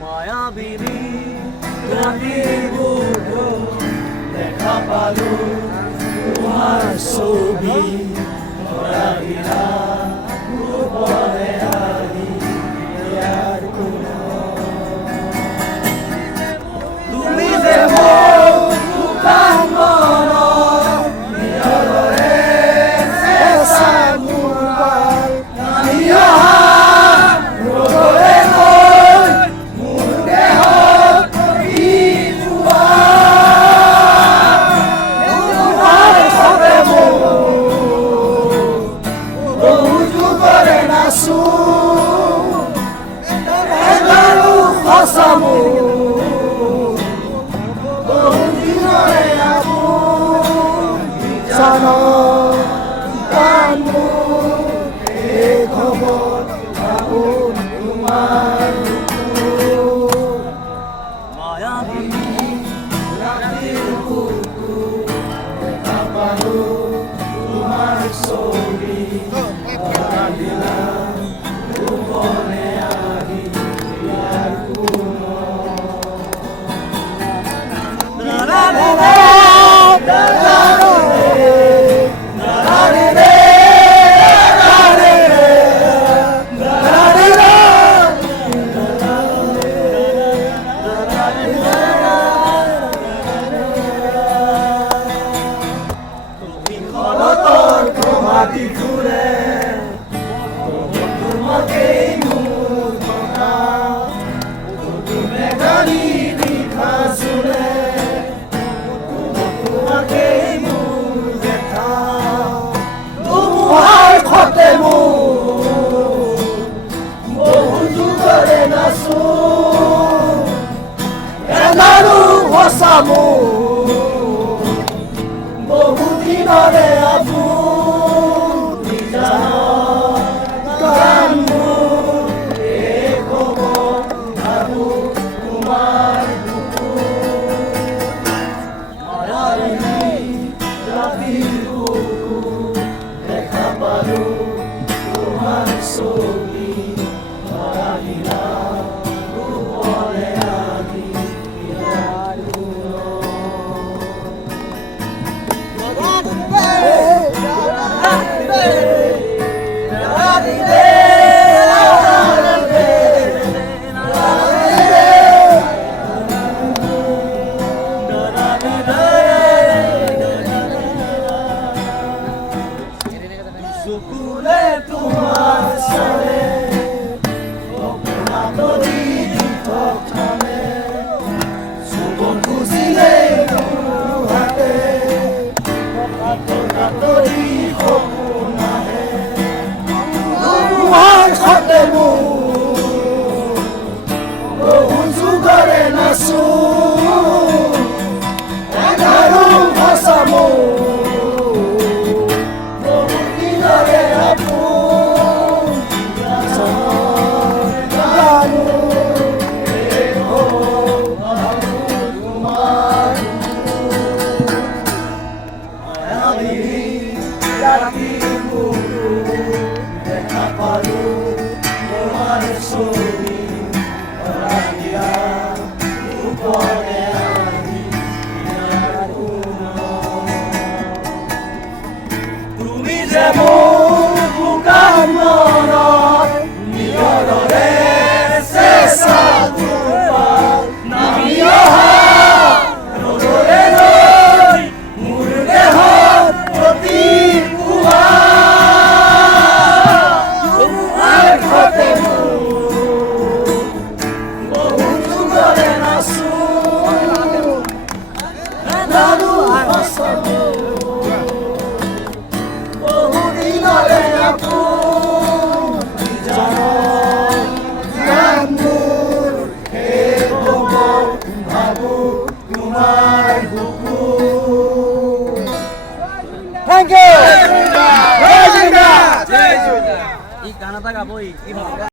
মায়াবিনী রাতের বুকো দেখা পালো তোমার ছবি ধরা দিলা রূপরে আদি ইয়ার কোনো তুমি যে বহুদিনরে আপু দেখা পালো তোমার ছবি ধরা দিলা রূপরে আদি ইয়ার সুকুলে তোমার সারে অপরাধী দিনে সুবন খুশিলে হাতে অপরাধী সপনাহে তোমার সাথে বহু যুগরে নাচো এগারো ভাষা দেখা পালো তোমার ছবি ধরা দিলা রূপরে আদি ইয়ার কোনো তুমি যেমন বুকার মনত নিয়ৰৰে চেষ্টা তোমাৰ নামি অহা ৰ'দৰে লৈ মোৰ দেহত প্ৰতিপুৱা Thank you. এই গানটা গাবো এই